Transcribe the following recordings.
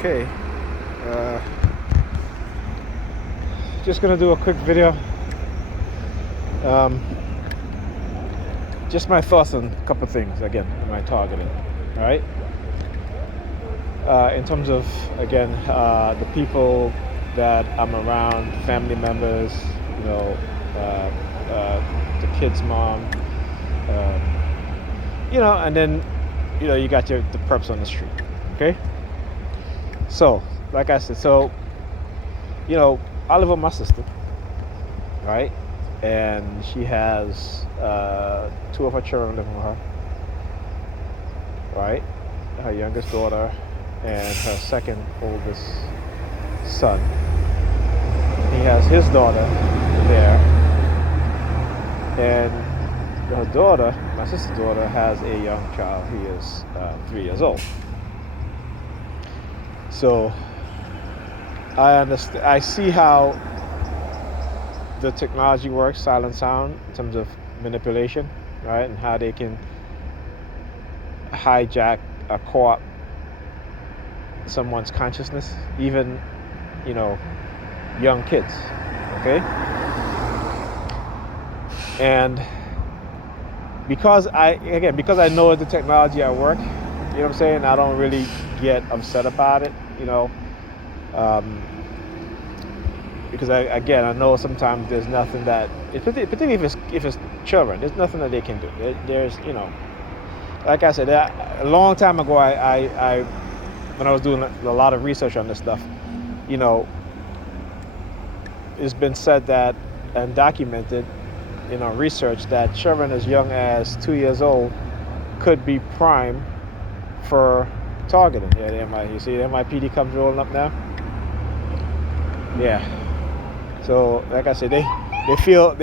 Okay, uh, just gonna do a quick video. Um, just my thoughts on a couple things again in my targeting. All right. In terms of again the people that I'm around, family members, you know, the kid's mom, and then you got the perps on the street. Okay. So, like I said, I live with my sister, right? And she has two of her children living with her, right? Her youngest daughter and her second oldest son. He has his daughter there, and her daughter, my sister's daughter, has a young child. He is 3 years old. So I understand. I see how the technology works, silent sound, in terms of manipulation, right, and how they can hijack or co-opt someone's consciousness, even young kids. Okay, and because I know the technology at work, what I'm saying, I don't really get upset about it, because I know sometimes there's nothing that, particularly if it's children, there's nothing that they can do. There's like I said, a long time ago, I when I was doing a lot of research on this stuff, it's been said that and documented, research that children as young as 2 years old could be prime for targeting. Yeah, you see the NYPD comes rolling up now. Yeah. So, like I said, they feel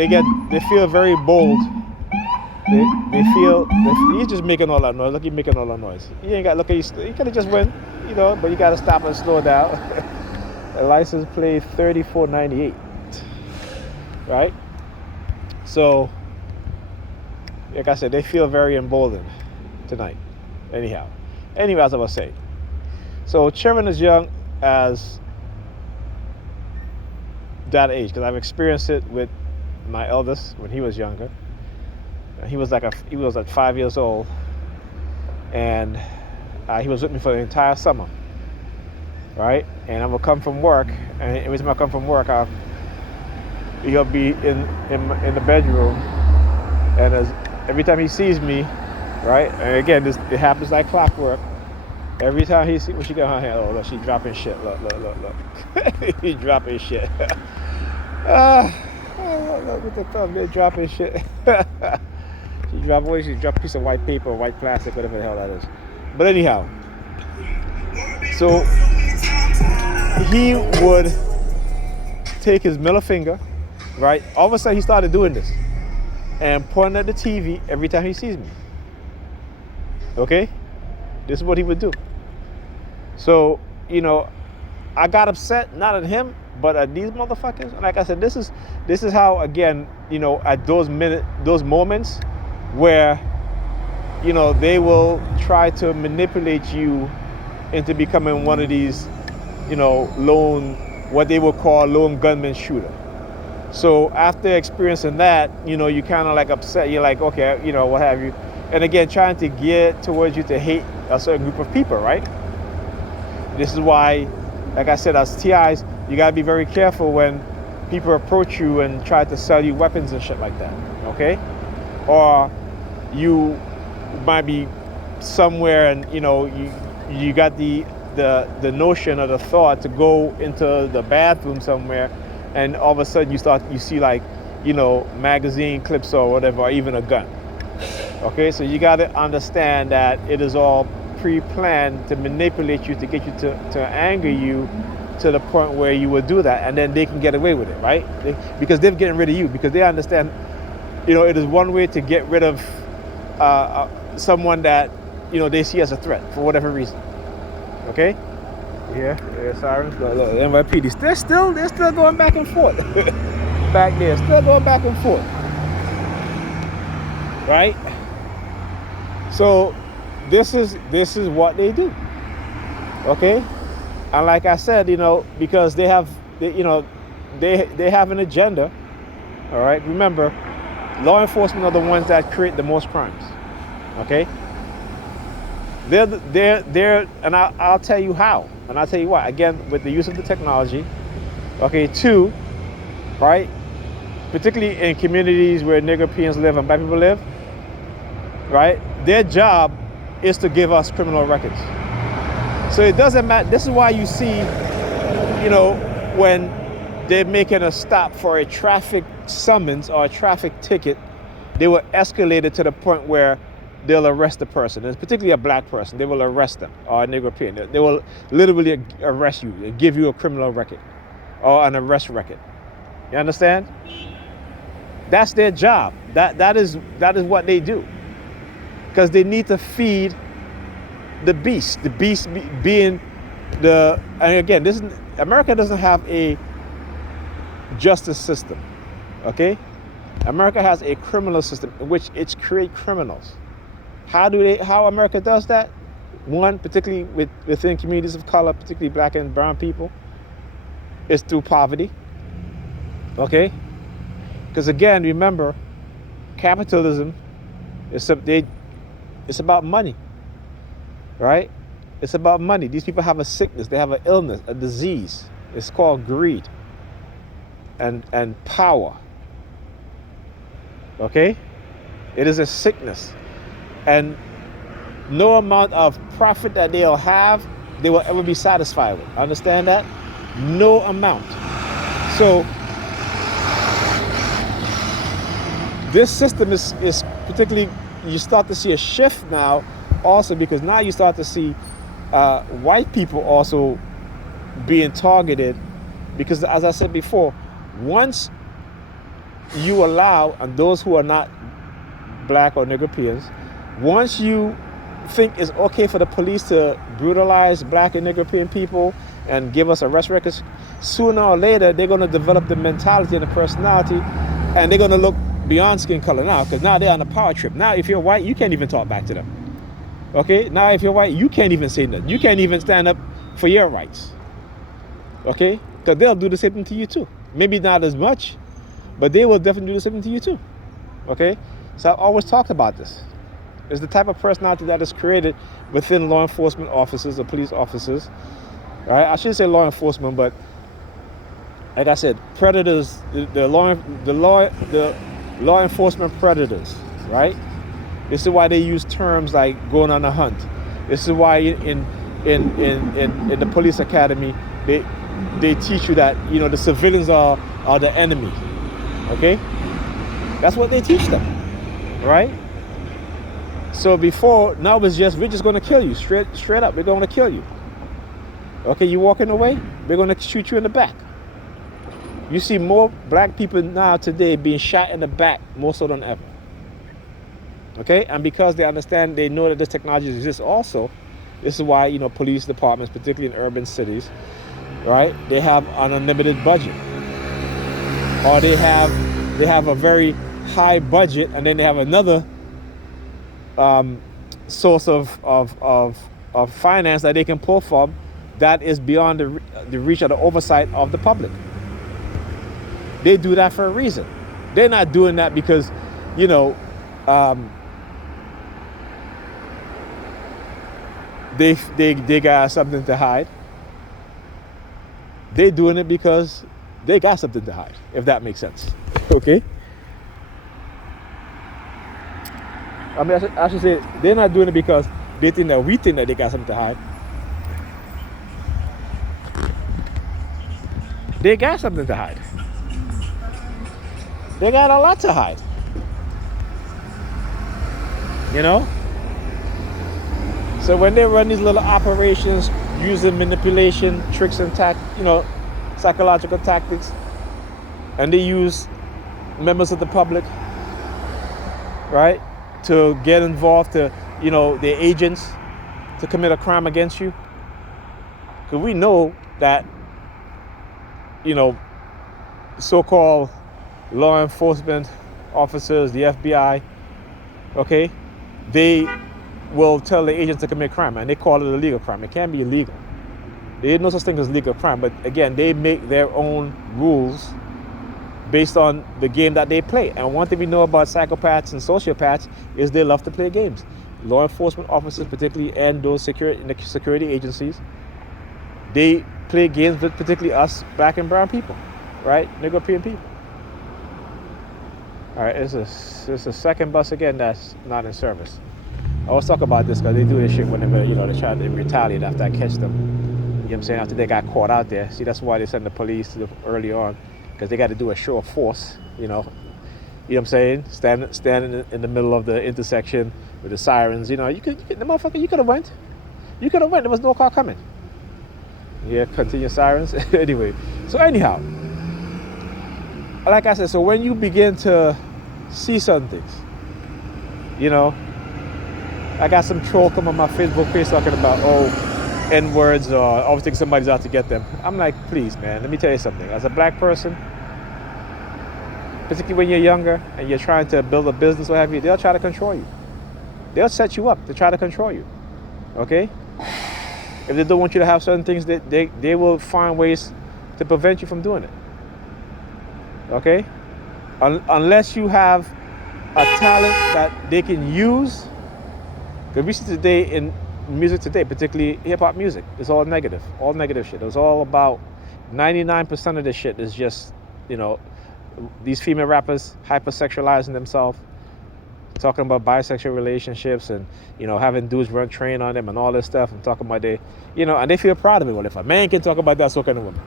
very bold. They feel he's just making all that noise. Look, he's making all that noise. You ain't got look. He could have just went, but you got to stop and slow down. The license plate 3498. Right. So, like I said, they feel very emboldened tonight. Anyhow, as I was saying, so children as young as that age, because I've experienced it with my eldest when he was younger. He was like 5 years old, and he was with me for the entire summer, right? And I would come from work, and every time I come from work, he'll be in the bedroom, and every time he sees me, right? And again, it happens like clockwork. Every time he sees, when she got her hand, oh look, she's dropping shit. Look. He's dropping shit. Look at the thumb, they're dropping shit. She dropped a piece of white paper, white plastic, whatever the hell that is. But anyhow, so he would take his middle finger, right? All of a sudden he started doing this and pointing at the TV every time he sees me. Okay? This is what he would do. So, I got upset, not at him, but at these motherfuckers. Like I said, this is how, again, at those moments where, they will try to manipulate you into becoming one of these, what they will call lone gunman shooter. So after experiencing that, you kind of like upset. You're like, okay, what have you. And again, trying to get towards you to hate a certain group of people, right? This is why, like I said, as TIs, you gotta be very careful when people approach you and try to sell you weapons and shit like that, okay? Or you might be somewhere and you got the notion or the thought to go into the bathroom somewhere, and all of a sudden you see like magazine clips or whatever, or even a gun. Okay, so you got to understand that it is all pre-planned to manipulate you, to get you to anger you to the point where you will do that, and then they can get away with it, right? Because they're getting rid of you, because they understand, it is one way to get rid of someone that they see as a threat for whatever reason. Okay? Yeah, sirens. Look, NYPD. They're still going back and forth. Back there, still going back and forth. Right? So this is what they do. Okay? And like I said, because they have an agenda. All right. Remember, law enforcement are the ones that create the most crimes. Okay. And I'll tell you how, and I'll tell you why. Again, with the use of the technology. Okay. Two, right. Particularly in communities where Negropeans live and Black people live. Right. Their job is to give us criminal records. So it doesn't matter. This is why you see, when they're making a stop for a traffic summons or a traffic ticket, they will escalate it to the point where they'll arrest the person. And particularly a Black person, they will arrest them, or a Negropean. They will literally arrest you and give you a criminal record or an arrest record. You understand? That's their job. That is what they do. Because they need to feed the beast being and again, America doesn't have a justice system. Okay? America has a criminal system in which it creates criminals. How America does that? One, particularly within communities of color, particularly Black and brown people, is through poverty. Okay? Because again, remember, capitalism is it's about money. Right? It's about money. These people have a sickness, they have an illness, a disease. It's called greed and power. Okay? It is a sickness. And no amount of profit that they'll have, they will ever be satisfied with. Understand that? No amount. So this system is particularly, you start to see a shift now also, because now you start to see white people also being targeted, because as I said before, once you allow, and those who are not Black or Negropeans, once you think it's okay for the police to brutalize Black and Negropean people and give us arrest records, sooner or later they're going to develop the mentality and the personality, and they're going to look beyond skin color now, because now they're on a power trip. Now if you're white, you can't even talk back to them. Okay, now if you're white, you can't even say nothing. You can't even stand up for your rights. Okay, because they'll do the same thing to you too. Maybe not as much, but they will definitely do the same thing to you too. Okay, so I've always talked about this. It's the type of personality that is created within law enforcement officers or police officers. Right? I shouldn't say law enforcement, but like I said, predators, the law enforcement predators, right? This is why they use terms like going on a hunt. This is why in the police academy they teach you that the civilians are the enemy. Okay? That's what they teach them. Right? So now it's just, we're just gonna kill you. Straight up, we're gonna kill you. Okay, you walking away, we're gonna shoot you in the back. You see more Black people now today being shot in the back more so than ever. Okay, and because they understand, they know that this technology exists also, this is why, police departments, particularly in urban cities, right, they have an unlimited budget. Or they have a very high budget, and then they have another source of finance that they can pull from that is beyond the reach of the oversight of the public. They do that for a reason. They're not doing that because, they got something to hide. They're doing it because they got something to hide, if that makes sense. Okay? I mean, I should say, they're not doing it because they think that we think that they got something to hide. They got something to hide. They got a lot to hide. So when they run these little operations using manipulation, tricks and psychological tactics, and they use members of the public, right, to get involved, to, their agents, to commit a crime against you. Because we know that, so-called law enforcement officers, the FBI, okay, they will tell the agents to commit crime, and they call it a legal crime. It can't be illegal. There is no such thing as legal crime, but again, they make their own rules based on the game that they play. And one thing we know about psychopaths and sociopaths is they love to play games. Law enforcement officers particularly, and those security agencies, they play games with particularly us black and brown people, right? European people. All right, it's a second bus again that's not in service. I always talk about this because they do this shit whenever, they try to retaliate after I catch them. You know what I'm saying? After they got caught out there. See, that's why they send the police early on, because they got to do a show of force, You know what I'm saying? Standing in the middle of the intersection with the sirens. The motherfucker, you could have went. You could have went. There was no car coming. Yeah, continue sirens. Anyway, so anyhow, like I said, so when you begin to see certain things, I got some troll come on my Facebook page talking about, N-words, or always think somebody's out to get them. I'm like, please, man, let me tell you something. As a black person, particularly when you're younger and you're trying to build a business, what have you, they'll try to control you. They'll set you up to try to control you. Okay? If they don't want you to have certain things, they will find ways to prevent you from doing it. Okay? Unless you have a talent that they can use. Because we see today in music today, particularly hip-hop music, it's all negative shit. It's all about 99% of the shit is just, these female rappers hypersexualizing themselves, talking about bisexual relationships and, having dudes run train on them and all this stuff, and talking about and they feel proud of it. Well, if a man can talk about that, so can a woman.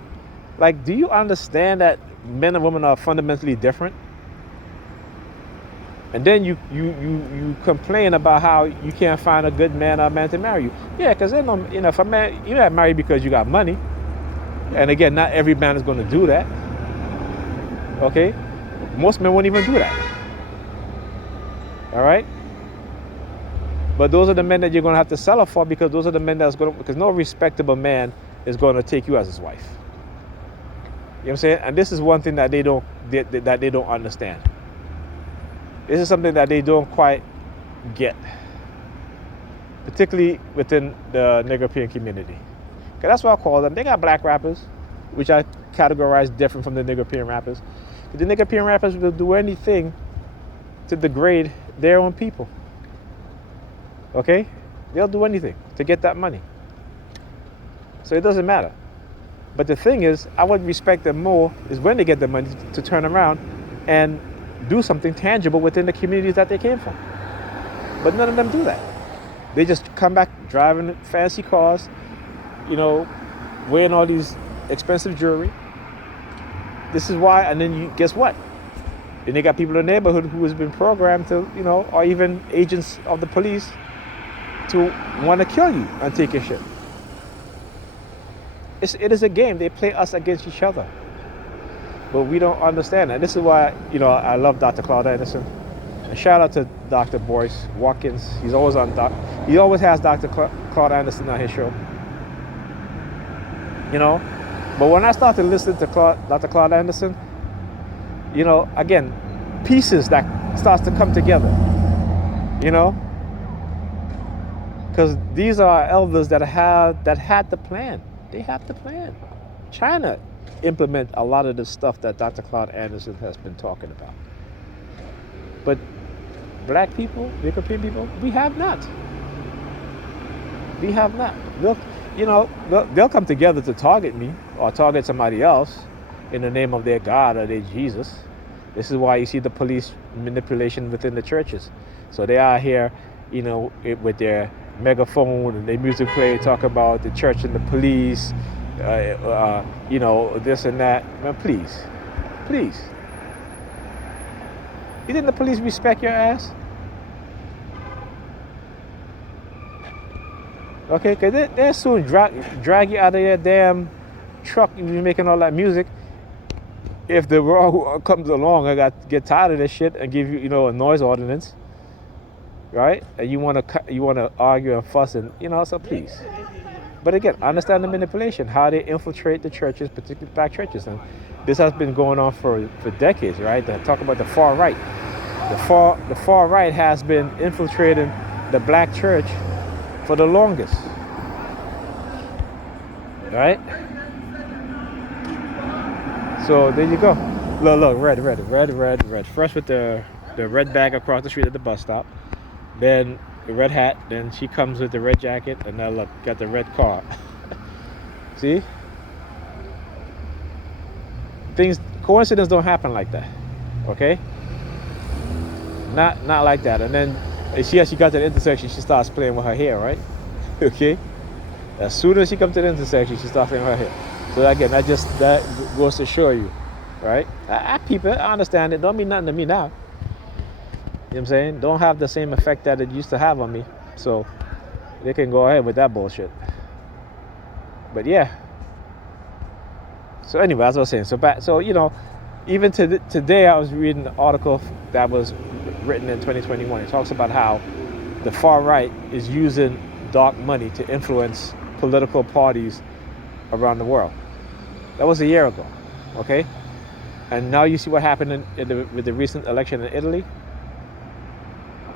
Like, do you understand that men and women are fundamentally different? And then you complain about how you can't find a good man or a man to marry you. Yeah, because if a man, you're not married because you got money. And again, not every man is going to do that. Okay? Most men won't even do that. All right? But those are the men that you're going to have to settle for, because those are the men because no respectable man is going to take you as his wife. You know what I'm saying? And this is one thing that they don't understand. This is something that they don't quite get, particularly within the Nigerian community. Because that's what I call them. They got black rappers, which I categorize different from the Nigerian rappers. The Nigerian rappers will do anything to degrade their own people. Okay? They'll do anything to get that money. So it doesn't matter. But the thing is, I would respect them more is when they get the money to turn around and do something tangible within the communities that they came from. But none of them do that. They just come back driving fancy cars, wearing all these expensive jewelry. This is why, and then guess what? Then they got people in the neighborhood who has been programmed to, or even agents of the police to want to kill you and take your shit. It is a game. They play us against each other. But we don't understand that. This is why, I love Dr. Claude Anderson. And shout out to Dr. Boyce Watkins. He always has Dr. Claude Anderson on his show. But when I started listening to Dr. Claude Anderson, again, pieces that starts to come together. Because these are elders that had the plan. They have the plan. China implement a lot of the stuff that Dr. Claude Anderson has been talking about. But black people, European people, we have not. We have not. They'll come together to target me or target somebody else in the name of their God or their Jesus. This is why you see the police manipulation within the churches. So they are here, with their megaphone and their music play, talk about the church and the police, this and that. Man, please. You think the police respect your ass? Okay, because they'll soon drag you out of your damn truck and you're making all that music. If the law comes along, I got to get tired of this shit and give you, a noise ordinance, right? And you want to argue and fuss and, so please. But again, understand the manipulation, how they infiltrate the churches, particularly black churches. And this has been going on for decades, right? They talk about the far right. The far right has been infiltrating the black church for the longest. Right? So there you go. Look, red. First with the red bag across the street at the bus stop. Then the red hat. Then she comes with the red jacket, and now look, got the red car. See? Coincidence don't happen like that. Okay? Not like that. And then as she got to the intersection, she starts playing with her hair, right? Okay? As soon as she comes to the intersection, she starts playing with her hair. So again, that goes to show you, right? I peep it, I understand it. Don't mean nothing to me now. You know what I'm saying? Don't have the same effect that it used to have on me. So they can go ahead with that bullshit. But yeah. So anyway, as I was saying, so even today I was reading an article that was written in 2021. It talks about how the far right is using dark money to influence political parties around the world. That was a year ago, okay? And now you see what happened with the recent election in Italy,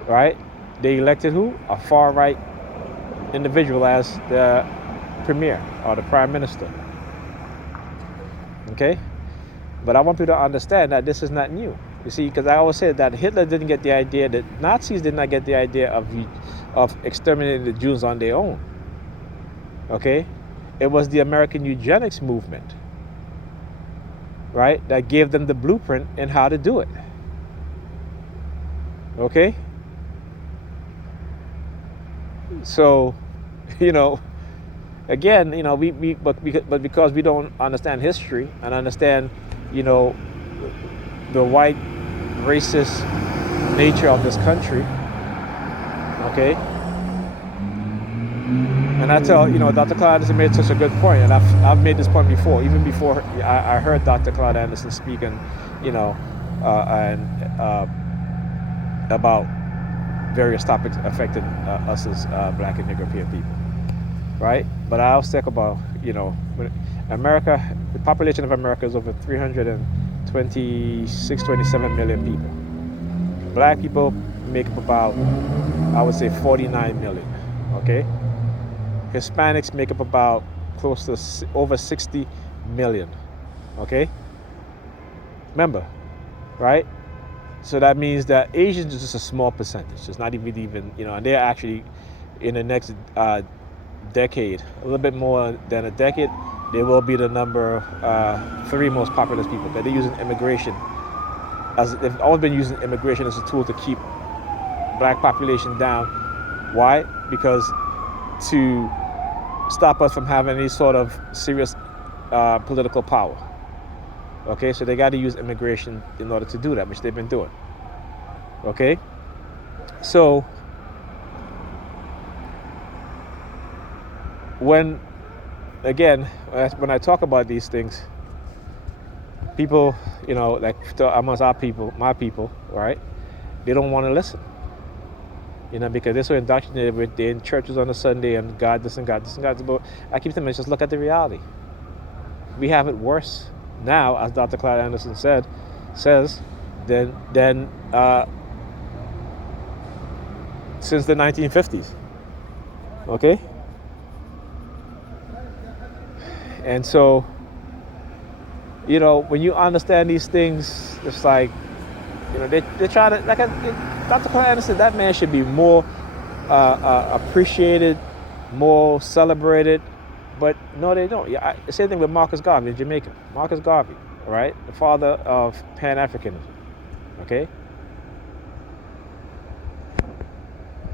right? They elected who? A far right individual as the premier or the prime minister, okay? But I want people to understand that this is not new. You see, because I always said that Hitler didn't get the idea, that Nazis did not get the idea of exterminating the Jews on their own. Okay? It was the American eugenics movement, right, that gave them the blueprint in how to do it. Okay? So, again, but because we don't understand history and understand, the white racist nature of this country, okay? And I tell, Dr. Claude Anderson made such a good point, and I've made this point before, even before I heard Dr. Claude Anderson speak, and about various topics affecting us as Black and European people, right? But I always talk about, America, the population of America is over 27 million people. Black people make up about, I would say, 49 million, okay? Hispanics make up about close to over 60 million, okay? Remember, right? So that means that Asians is just a small percentage. It's not even, and they're actually, in the next decade, a little bit more than a decade, they will be the number 3 most populous people. But they're using immigration they've always been using immigration as a tool to keep Black population down. Why? Because to stop us from having any sort of serious political power. Okay, so they got to use immigration in order to do that, which they've been doing. Okay, so when I talk about these things, people, like amongst my people, right? They don't want to listen, because they're so indoctrinated with they're in churches on a Sunday and God this and God this and God this. But I keep telling them, just look at the reality. We have it worse now, as Dr. Claude Anderson says, than since the 1950s. Okay? And so, when you understand these things, it's like, they try to, Dr. Claude Anderson, that man should be more appreciated, more celebrated, but no, they don't. Yeah, same thing with Marcus Garvey in Jamaica. Marcus Garvey, right? The father of Pan-Africanism, okay?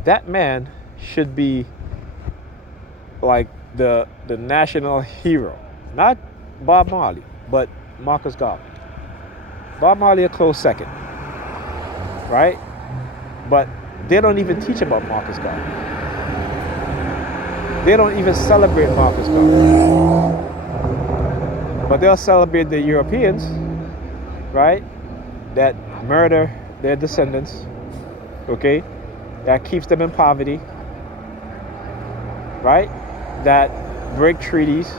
That man should be like the national hero. Not Bob Marley, but Marcus Garvey. Bob Marley a close second, right? But they don't even teach about Marcus Garvey. They don't even celebrate Marcus Garvey. But they'll celebrate the Europeans, right? That murder their descendants, okay? That keeps them in poverty, right? That break treaties.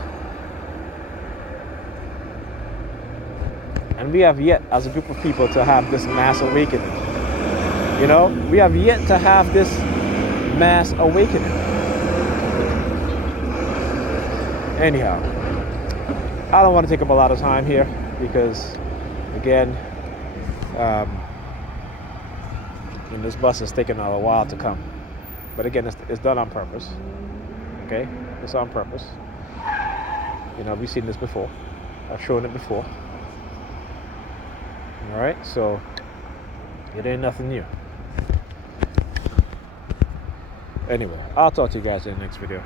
And we have yet, as a group of people, to have this mass awakening. We have yet to have this mass awakening. Anyhow, I don't want to take up a lot of time here because, again, and this bus is taking a while to come. But again, it's done on purpose. Okay, it's on purpose. You know, we've seen this before. I've shown it before. All right, so it ain't nothing new. Anyway, I'll talk to you guys in the next video.